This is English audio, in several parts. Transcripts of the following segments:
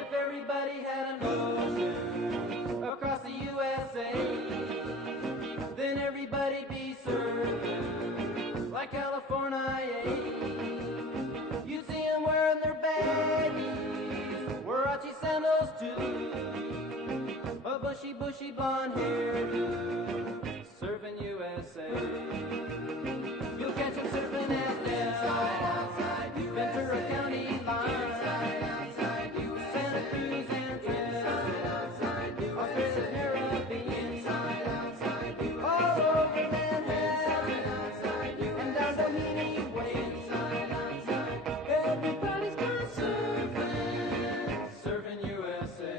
If everybody had an ocean across the USA, then everybody'd be served like California. You'd see them wearing their baggies, Warachi sandals too, a bushy blonde hairdo, serving USA. You'll catch them surfing at Nell, Ventura County line, Santa Cruz and Australia's Caribbean, all over Manhattan, and down Doheny Way. Everybody's gone surfing USA.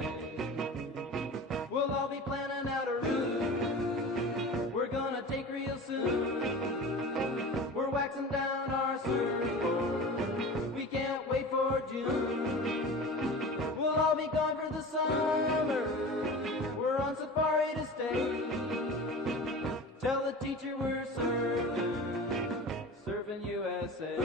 We'll all be planning out a route we're gonna take real soon. We're waxing down our surfboard, we can't wait for June. We'll all be gone for the summer, we're on safari to stay. Tell the teacher we're surfing USA.